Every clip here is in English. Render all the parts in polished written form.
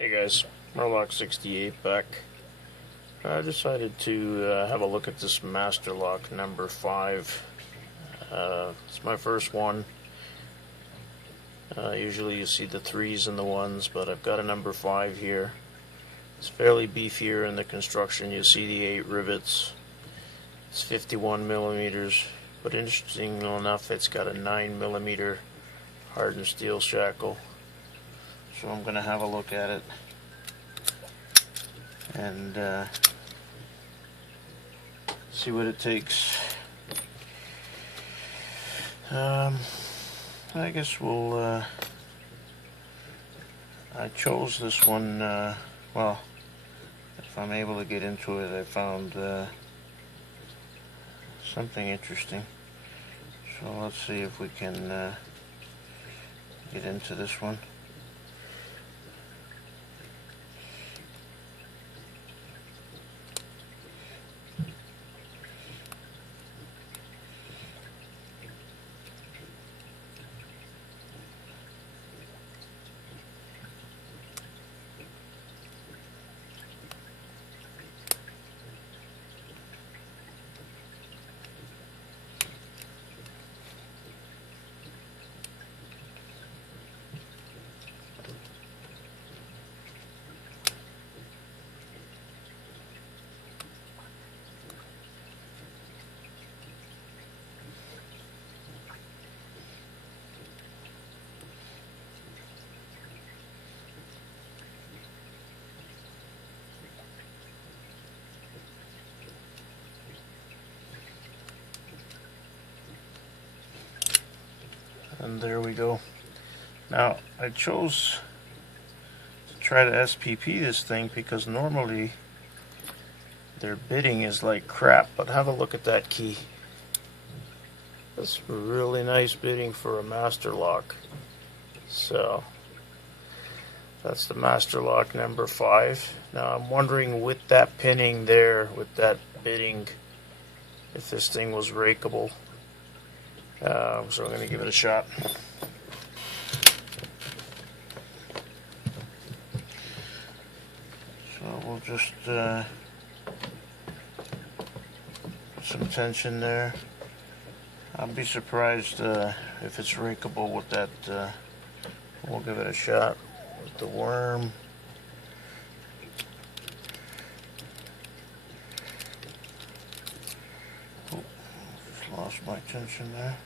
Hey guys, MUR-LOCK 68 back. I decided to have a look at this Master Lock number 5. It's my first one. Usually you see the 3s and the 1s, but I've got a number 5 here. It's fairly beefier in the construction. You see the 8 rivets. It's 51 millimeters, but interesting enough, it's got a 9 millimeter hardened steel shackle. So I'm going to have a look at it and see what it takes. I guess we'll I chose this one, well, if I'm able to get into it, I found something interesting. So let's see if we can get into this one. And there we go. Now, I chose to try to SPP this thing because normally their bidding is like crap, but have a look at that key. That's really nice bidding for a Master Lock. So, that's the Master Lock number 5. Now, I'm wondering with that pinning there, with that bidding, if this thing was rakeable. So I'm going to give it a shot. So we'll just put some tension there. I'll be surprised if it's rakeable with that. We'll give it a shot with the worm. Oh, just lost my tension there.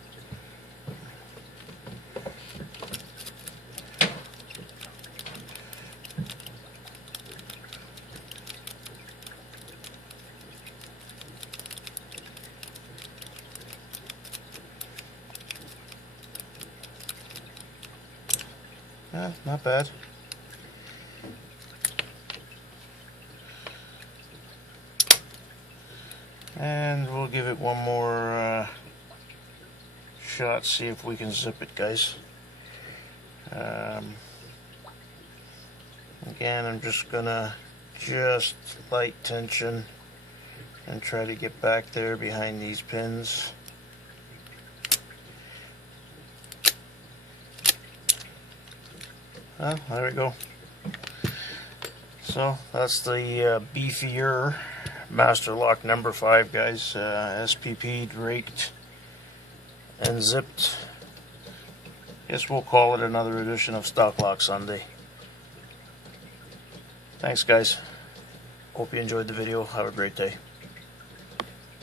Yeah, not bad. And we'll give it one more shot, see if we can zip it, guys. Again, I'm just gonna light tension and try to get back there behind these pins. Oh, there we go. So that's the beefier Master Lock number 5, guys. SPP'd, raked, and zipped. Guess we'll call it another edition of Stock Lock Sunday. Thanks, guys. Hope you enjoyed the video. Have a great day.